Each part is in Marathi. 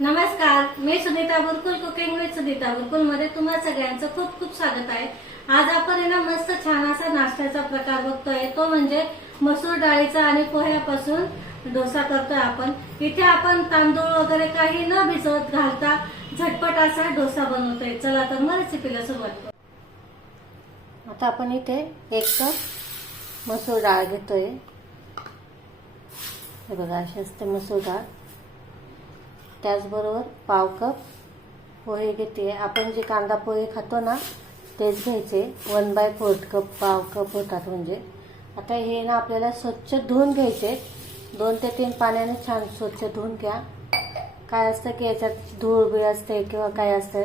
नमस्कार मी सुनीता बुरकुल कुकिंग विथ सुनीता बुरकुलमध्ये तुम्हा सगळ्यांचं खूप खूप स्वागत आहे. आज आपण आहे ना मस्त छान असा नाश्त्याचा प्रकार बघतोय. तो म्हणजे मसूर डाळीचा आणि पोह्यापासून डोसा करतोय आपण. इथे आपण तांदूळ वगैरे काही न भिजवत घालता झटपट असा डोसा बनवतोय. चला तर मग रेसिपीला सुरुवात आता आपण इथे एक कप मसूर डाळ घेतोय. हे बघा अशी असते मसूर डाळ. त्याचबरोबर पाव कप पोहे घेते. आपण जे कांदा पोहे खातो ना तेच घ्यायचे. वन बाय फोर्थ कप पाव कप होतात म्हणजे. आता हे ना आपल्याला स्वच्छ धुवून घ्यायचे. दोन ते तीन पाण्याने छान स्वच्छ धुवून घ्या. काय असतं की याच्यात धूळ बिळ असते किंवा काय असतं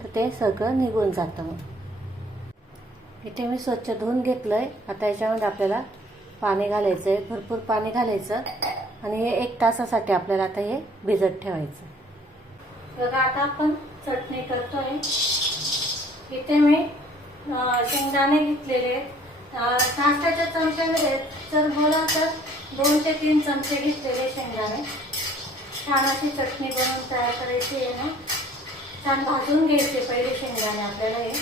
तर ते सगळं निघून जातं मग. इथे मी स्वच्छ धुवून घेतलं आहे आता याच्यामध्ये आपल्याला पाणी घालायचं आहे भरपूर पाणी घालायचं. आणि हे एक तासासाठी आपल्याला आता हे भिजत ठेवायचं. बघा आता आपण चटणी करतोय. इथे मी शेंगदाणे घेतलेले नाश्त्याच्या चमच्यामध्ये जर बोला तर दोन ते तीन चमचे घेतलेले शेंगदाणे. छान अशी चटणी बनवून तयार करायची आहे ना. छान भाजून घ्यायचे पहिले शेंगदाणे आपल्याला हे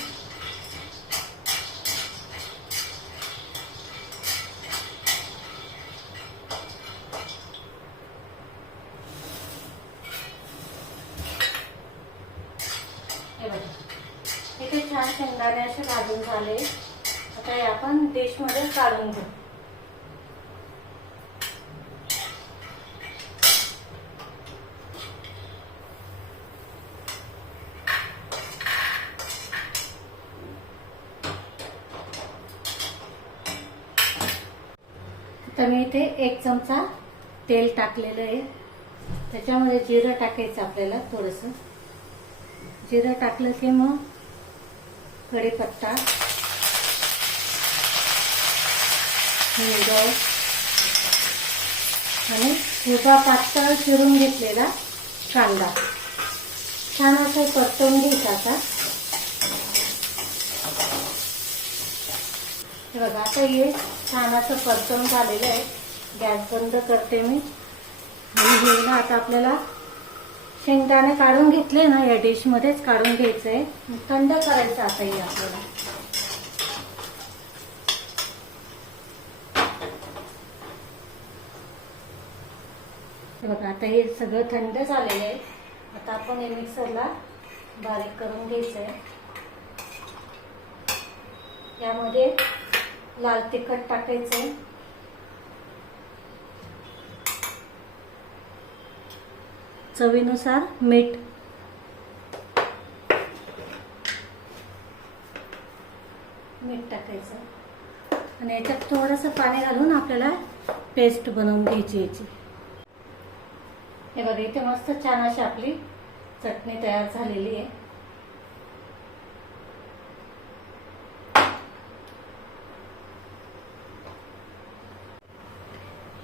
बघा इथे छान शेंगदाणे असे भाजून झाले. आता हे आपण डिशमध्ये काढून घेऊ. तर मी इथे एक चमचा तेल टाकलेलं आहे. त्याच्यामध्ये जिरं टाकायचं आपल्याला थोडंसं. जिरं टाकलं की मग कढीपत्ता हिंग आणि हिरवा पातळ चिरून घेतलेला कांदा. छान असं परतवून घ्यायचा आता. बघा आता हे छान असं परतवून झालेलं आहे. गॅस बंद करते मी. आणि हिरवा आता आपल्याला शेंगदाणे काढून घेतले ना या डिश मध्येच काढून घ्यायचंय. थंड करायचं आता हे आपल्याला. बघा आता हे सगळं थंड झालेलं आहे. आता आपण हे मिक्सरला बारीक करून घ्यायचंय. यामध्ये लाल तिखट टाकायचंय. चवीनुसार मीठ. मीठ टाकायचं. आणि याच्यात थोडंसं पाणी घालून आपल्याला पेस्ट बनवून घ्यायची याची. हे बघा इथे मस्त छान अशी आपली चटणी तयार झालेली आहे.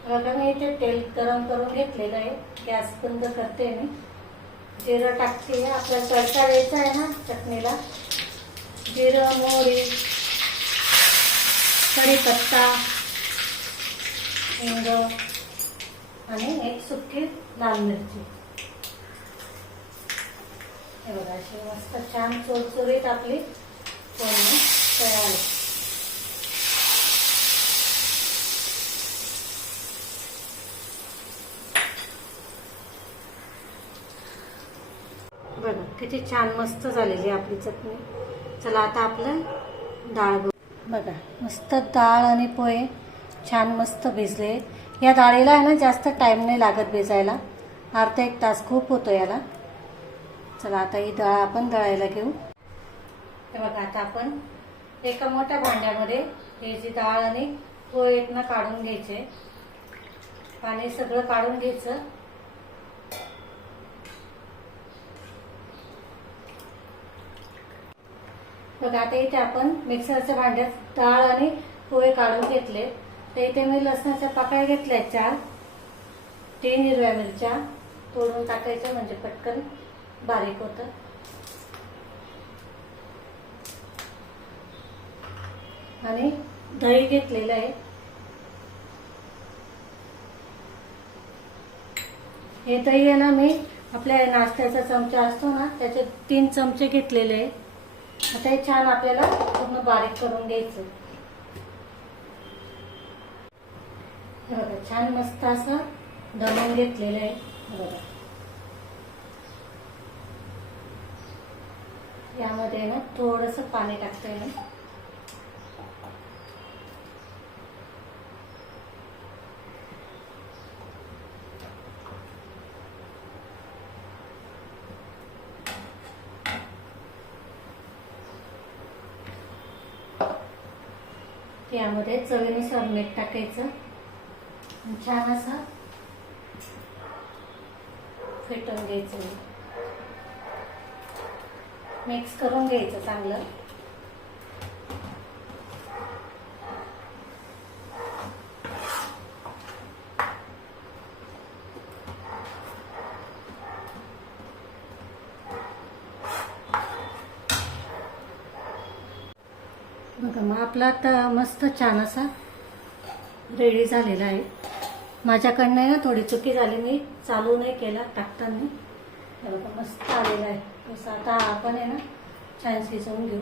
बघा मी इथे तेल गरम करून घेतलेलं आहे. गॅस बंद करते मी. जिरं टाकते. आपल्याला तडका द्यायचा आहे ना चटणीला. जिरं मोहरी कढीपत्ता हिंग आणि एक सुकी लाल मिरची. हे बघा अशी मस्त छान चोरचोरीत आपली फोडणी तयार आहे बघा किती छान मस्त झालेली आपली चटणी. चला आता आपलं डाळ बघा. मस्त डाळ आणि पोहे छान मस्त भिजले. या डाळीला आहे ना जास्त टाईम नाही लागत भिजायला. अर्धा एक तास खूप होतो याला. चला आता ही डाळ आपण दळायला घेऊ. हे बघा आता आपण एका मोठ्या भांड्यामध्ये हे जी डाळ आणि पोहे काढून घ्यायचे. पाणी सगळं काढून घ्यायचं. बघा आता इथे आपण मिक्सरच्या भांड्यात डाळ आणि पोहे काढून घेतले. तर इथे मी लसणाच्या पाकळ्या घेतल्या चार. तीन हिरव्या मिरच्या तोडून टाकायच्या म्हणजे पटकन बारीक होतं. आणि दही घेतलेलं आहे. हे दही आहे ना मी आपल्या नाश्त्याचा चमचा असतो ना त्याचे तीन चमचे घेतलेले आहे. आता हे छान आपल्याला पूर्ण बारीक करून घ्यायचं. बघा छान मस्त असं दमून घेतलेलं आहे. बघा. यामध्ये ना थोडस पाणी टाकतोय ना यामध्ये चवीनुसार मीठ टाकायचं. छान असं फेटून घ्यायचं. मिक्स करून घ्यायचं चांगलं. बघा मग आपला आता मस्त छान असा रेडी झालेला आहे. माझ्याकडनं ना थोडी चुकी झाली मी चालू नाही केला टाकताना. हे बघा मस्त आलेला आहे. तसं आता आपण आहे ना छान शिजवून घेऊ.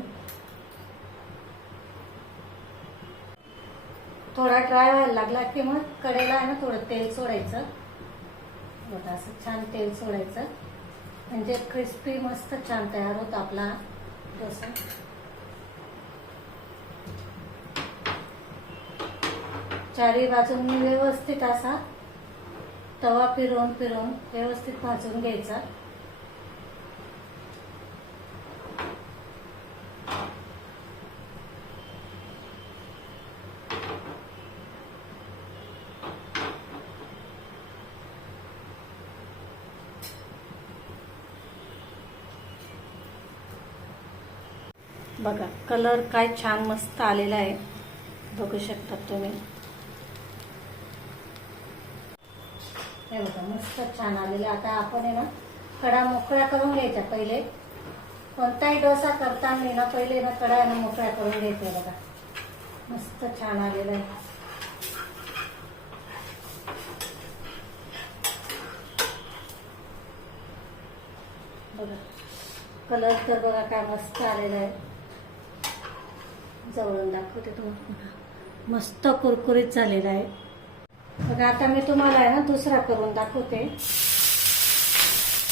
थोडा ड्राय व्हायला लागला की मग कडेला आहे ना थोडं तेल सोडायचं. बघा असं छान तेल सोडायचं. म्हणजे क्रिस्पी मस्त छान तयार होतं आपला डोसा. चारी बाजूंनी व्यवस्थित असा. तवा फिरवून फिरवून व्यवस्थित भाजून घ्यायचा. बघा कलर काय छान मस्त आलेला आहे. बघू शकतात तुम्ही. हे बघा मस्त छान आलेलं. आहे. आता आपण आहे ना कडा मोकळ्या करून घ्यायच्या पहिले. कोणताही डोसा करताना ना पहिले ना कडा आहे ना मोकळ्या करून घ्यायच्या बघा. मस्त छान आलेलं आहे. बघा कलर तर बघा काय मस्त आलेला आहे. जवळून दाखवते तुम्हाला मस्त कुरकुरीत झालेला आहे. बघा आता मी तुम्हाला आहे ना दुसरा करून दाखवते.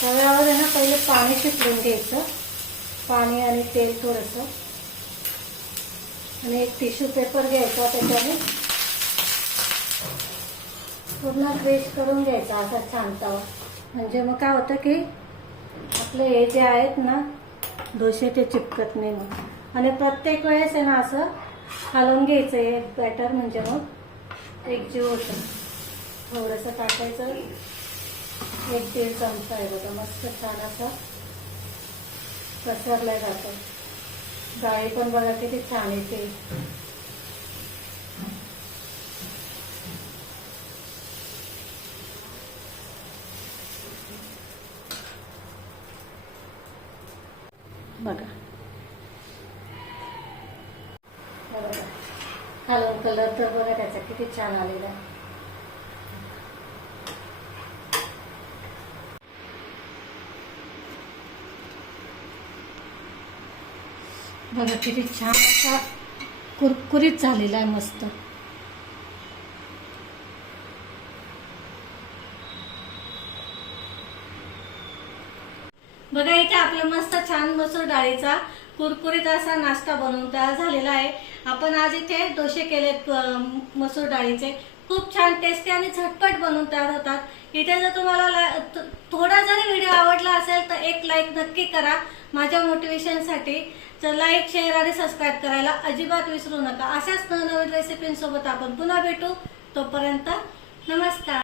तव्यावर आहे ना पहिले पाणी शिकवून घ्यायचं. पाणी आणि तेल थोडंसं. आणि एक टिश्यू पेपर घ्यायचा त्याच्याने पूर्ण फ्रेश करून घ्यायचा असा छान तवा. म्हणजे मग काय होतं की आपले हे जे आहेत ना डोसे ते चिपकत नाही मग. आणि प्रत्येक वेळेस आहे ना असं हलवून घ्यायचं हे बॅटर म्हणजे मग एकजीव होतं. थोडंसं टाकायचं. एक दीड चमचा आहे बघा मस्त छान असं पसरलं जातं डाळी पण बघा किती छान येते. बघा. हे बघा कलर तर बघा त्याचा किती छान आलेला आहे. बघा किती छान असा कुरकुरीत झालेला आहे मस्त. बघा इथे आपला मस्त छान मसूर डाळीचा कुरकुरीत असा नाश्ता बनवून तयार झालेला आहे. आपण आज इथे डोसे केलेत मसूर डाळीचे. खूप छान टेस्टी आणि झटपट बनवून तयार होतात. इथे जर तुम्हाला थोडा जरी व्हिडिओ आवडला असेल तर एक लाईक नक्की करा. माझ्या मोटिवेशनसाठी तर लाईक शेअर आणि सबस्क्राईब करायला अजिबात विसरू नका. अशाच नवनवीन रेसिपींसोबत आपण पुन्हा भेटू. तोपर्यंत नमस्कार.